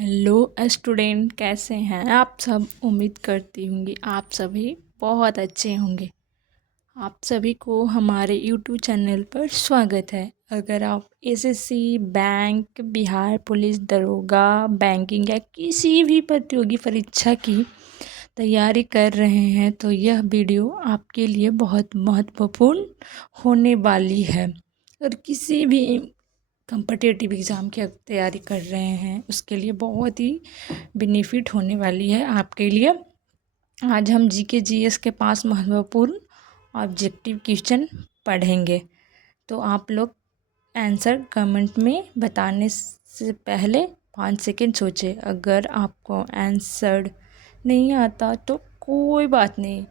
Hello student, कैसे हैं आप सब। उम्मीद करती हूँगी आप सभी बहुत अच्छे होंगे। आप सभी को हमारे यूट्यूब चैनल पर स्वागत है। अगर आप एसएससी, बैंक, बिहार पुलिस दरोगा, बैंकिंग या किसी भी प्रतियोगी परीक्षा की तैयारी कर रहे हैं तो यह वीडियो आपके लिए बहुत महत्वपूर्ण होने वाली है। और किसी भी कम्पिटिटिव एग्ज़ाम की तैयारी कर रहे हैं उसके लिए बहुत ही बेनिफिट होने वाली है आपके लिए। आज हम जीके जीएस के 5 महत्वपूर्ण ऑब्जेक्टिव क्वेश्चन पढ़ेंगे। तो आप लोग आंसर कमेंट में बताने से पहले 5 सेकंड सोचें। अगर आपको आंसर नहीं आता तो कोई बात नहीं,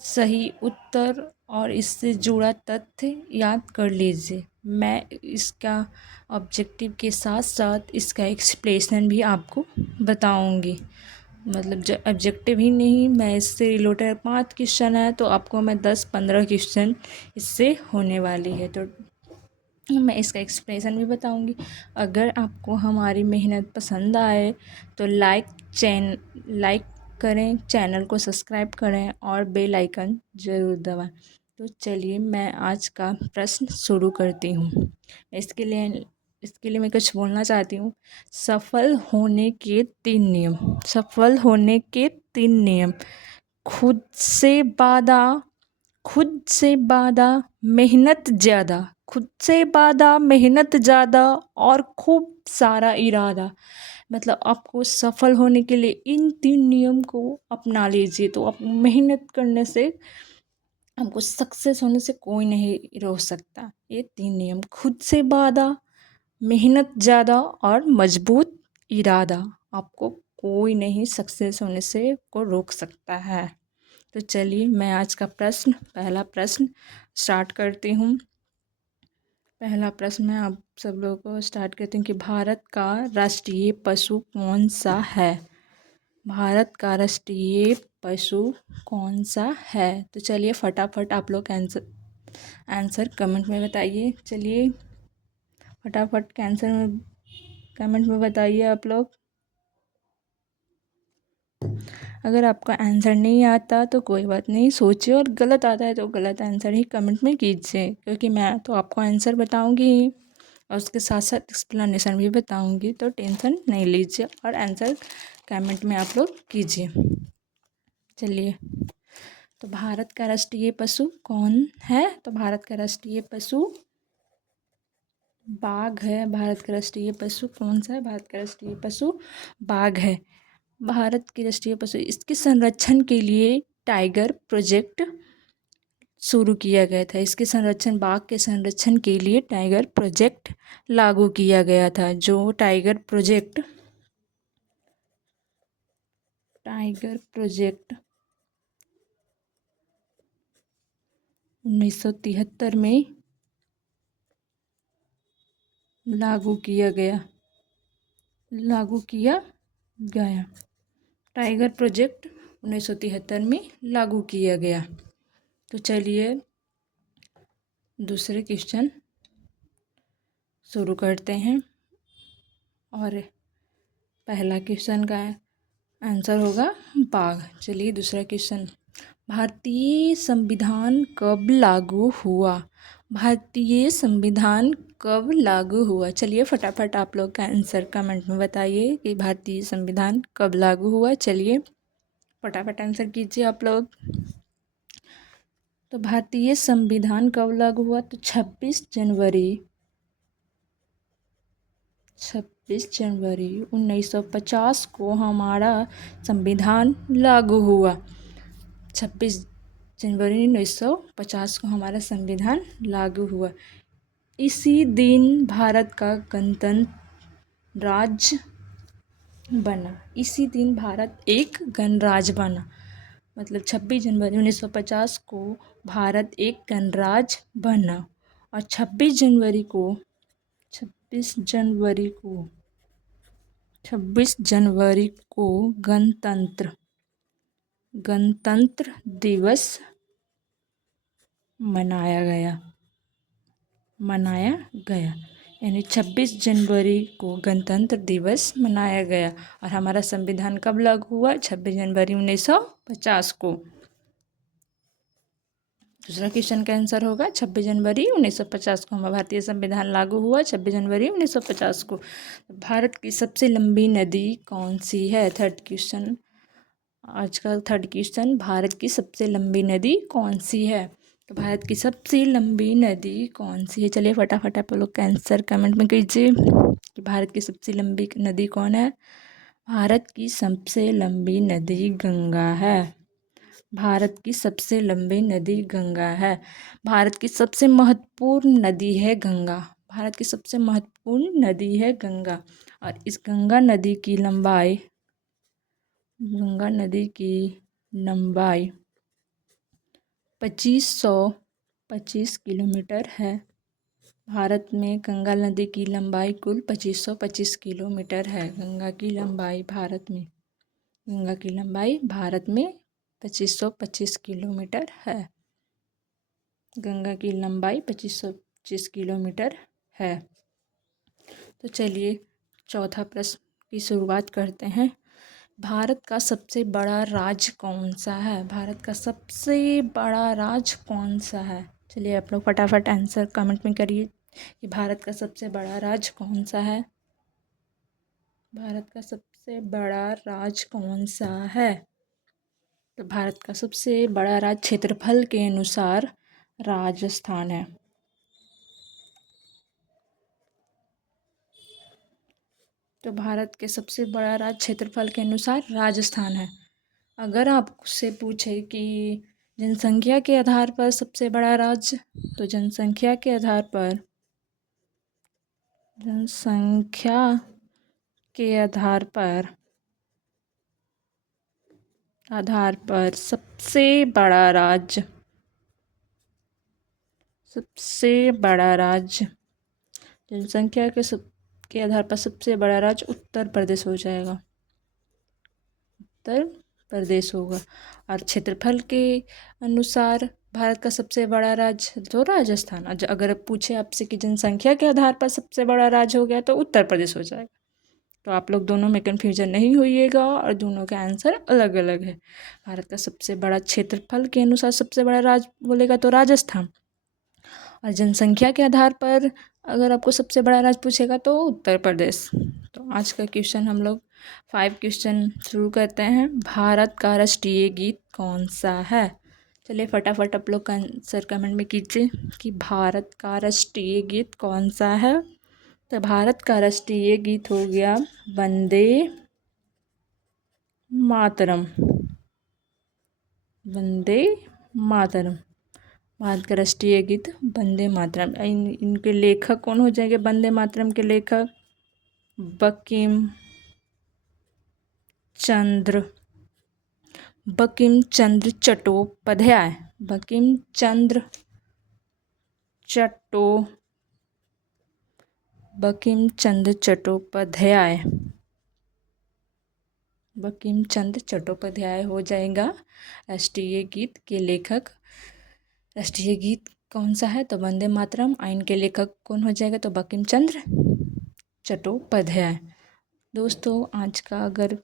सही उत्तर और इससे जुड़ा तथ्य याद कर लीजिए। मैं इसका ऑब्जेक्टिव के साथ साथ इसका एक्सप्लेनेशन भी आपको बताऊंगी। मतलब जो ऑब्जेक्टिव ही नहीं, मैं इससे रिलेटेड 5 क्वेश्चन है तो आपको मैं 10-15 क्वेश्चन इससे होने वाली है, तो मैं इसका एक्सप्लेनेशन भी बताऊंगी। अगर आपको हमारी मेहनत पसंद आए तो लाइक करें, चैनल को सब्सक्राइब करें और बेल आइकन ज़रूर दबाएं। तो चलिए मैं आज का प्रश्न शुरू करती हूँ। इसके लिए मैं कुछ बोलना चाहती हूँ। सफल होने के 3 नियम। सफल होने के 3 नियम। खुद से वादा, खुद से वादा, मेहनत ज़्यादा, खुद से वादा, मेहनत ज़्यादा और खूब सारा इरादा। मतलब आपको सफल होने के लिए इन 3 नियम को अपना लीजिए तो आप मेहनत करने से हमको सक्सेस होने से कोई नहीं रोक सकता। ये 3 नियम, खुद से वादा, मेहनत ज़्यादा और मजबूत इरादा, आपको कोई नहीं सक्सेस होने से को रोक सकता है। तो चलिए मैं आज का पहला प्रश्न स्टार्ट करती हूँ। पहला प्रश्न मैं आप सब लोगों को स्टार्ट करती हूँ कि भारत का राष्ट्रीय पशु कौन सा है। भारत का राष्ट्रीय पशु कौन सा है। तो चलिए फटाफट आप लोग आंसर कमेंट में बताइए। चलिए फटाफट कमेंट में बताइए आप लोग। अगर आपका आंसर नहीं आता तो कोई बात नहीं, सोचिए, और गलत आता है तो गलत आंसर ही कमेंट में कीजिए, क्योंकि मैं तो आपको आंसर बताऊंगी ही और उसके साथ साथ एक्सप्लेनेशन भी बताऊंगी, तो टेंशन नहीं लीजिए और आंसर कमेंट में आप लोग कीजिए। चलिए, तो भारत का राष्ट्रीय पशु कौन है। तो भारत का राष्ट्रीय पशु बाघ है। भारत का राष्ट्रीय पशु कौन सा है। भारत का राष्ट्रीय पशु बाघ है। भारत की राष्ट्रीय पशु, इसके संरक्षण के लिए टाइगर प्रोजेक्ट शुरू किया गया था। इसके संरक्षण, बाघ के संरक्षण के लिए टाइगर प्रोजेक्ट लागू किया गया था। जो टाइगर प्रोजेक्ट 1973 में लागू किया गया। टाइगर प्रोजेक्ट 1973 में लागू किया गया। तो चलिए दूसरे क्वेश्चन शुरू करते हैं और पहला क्वेश्चन का आंसर होगा बाघ। चलिए दूसरा क्वेश्चन, भारतीय संविधान कब लागू हुआ। भारतीय संविधान कब लागू हुआ। चलिए फटाफट आप लोग का आंसर कमेंट में बताइए कि भारतीय संविधान कब लागू हुआ। चलिए फटाफट आंसर कीजिए आप लोग। तो भारतीय संविधान कब लागू हुआ। तो 26 जनवरी 1950 को हमारा संविधान लागू हुआ। 26 जनवरी 1950 को हमारा संविधान लागू हुआ। इसी दिन भारत का गणतंत्र राज्य बना। इसी दिन भारत एक गणराज्य बना। मतलब 26 जनवरी 1950 को भारत एक गणराज्य बना और 26 जनवरी को गणतंत्र दिवस मनाया गया। यानी 26 जनवरी को गणतंत्र दिवस मनाया गया। और हमारा संविधान कब लागू हुआ? 26 जनवरी 1950 को। दूसरा क्वेश्चन का आंसर होगा 26 जनवरी 1950 को हमारा भारतीय संविधान लागू हुआ 26 जनवरी 1950 को। भारत की सबसे लंबी नदी कौन सी है? थर्ड क्वेश्चन, आज का थर्ड क्वेश्चन, भारत की सबसे लंबी नदी कौन सी है? तो भारत की सबसे लंबी नदी कौन सी है? चलिए फटाफट आप लोग का आंसर कमेंट में कीजिए कि भारत की सबसे लंबी नदी कौन है। भारत की सबसे लंबी नदी गंगा है। भारत की सबसे लंबी नदी गंगा है। भारत की सबसे महत्वपूर्ण नदी है गंगा। भारत की सबसे महत्वपूर्ण नदी है गंगा। और इस गंगा नदी की लंबाई 2525 किलोमीटर है। भारत में गंगा नदी की लंबाई कुल 2525 किलोमीटर है। गंगा की लंबाई भारत में 2525 किलोमीटर है। गंगा की लंबाई 2525 किलोमीटर है। तो चलिए चौथा प्रश्न की शुरुआत करते हैं। भारत का सबसे बड़ा राज्य कौन सा है? भारत का सबसे बड़ा राज्य कौन सा है? चलिए आप लोग फटाफट आंसर कमेंट में करिए कि भारत का सबसे बड़ा राज्य कौन सा है। भारत का सबसे बड़ा राज्य कौन सा है? तो भारत का सबसे बड़ा राज्य क्षेत्रफल के अनुसार राजस्थान है। तो भारत के सबसे बड़ा राज्य क्षेत्रफल के अनुसार राजस्थान है। अगर आपसे पूछे कि जनसंख्या के आधार पर सबसे बड़ा राज्य, तो जनसंख्या के आधार पर सबसे बड़ा राज्य जनसंख्या के आधार पर सबसे बड़ा राज्य उत्तर प्रदेश हो जाएगा। उत्तर प्रदेश होगा। और क्षेत्रफल के अनुसार भारत का सबसे बड़ा राज्य तो राजस्थान। अगर पूछे आपसे कि जनसंख्या के आधार पर सबसे बड़ा राज्य हो गया तो उत्तर प्रदेश हो जाएगा। तो आप लोग दोनों में कन्फ्यूजन नहीं होइएगा और दोनों का आंसर अलग अलग है। भारत का सबसे बड़ा क्षेत्रफल के अनुसार सबसे बड़ा राज्य बोलेगा तो राजस्थान, और जनसंख्या के आधार पर अगर आपको सबसे बड़ा राज्य पूछेगा तो उत्तर प्रदेश। तो आज का क्वेश्चन हम लोग 5 क्वेश्चन शुरू करते हैं। भारत का राष्ट्रीय गीत कौन सा है? चलिए फटाफट आप लोग आंसर कमेंट में कीजिए कि भारत का राष्ट्रीय गीत कौन सा है। तो भारत का राष्ट्रीय गीत हो गया वंदे मातरम। वंदे मातरम भारत का राष्ट्रीय गीत वंदे मातरम। इनके लेखक कौन हो जाएंगे? वंदे मातरम के लेखक बंकिम चंद्र चट्टोपाध्याय। बंकिम चंद्र चट्टोपाध्याय हो जाएगा राष्ट्रीय गीत के लेखक। राष्ट्रीय गीत कौन सा है? तो वंदे मातरम। आइन के लेखक कौन हो जाएगा? तो बंकिम चंद्र चट्टोपाध्याय। दोस्तों आज का अगर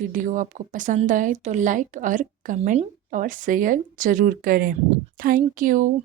वीडियो आपको पसंद आए तो लाइक और कमेंट और शेयर ज़रूर करें। Thank you.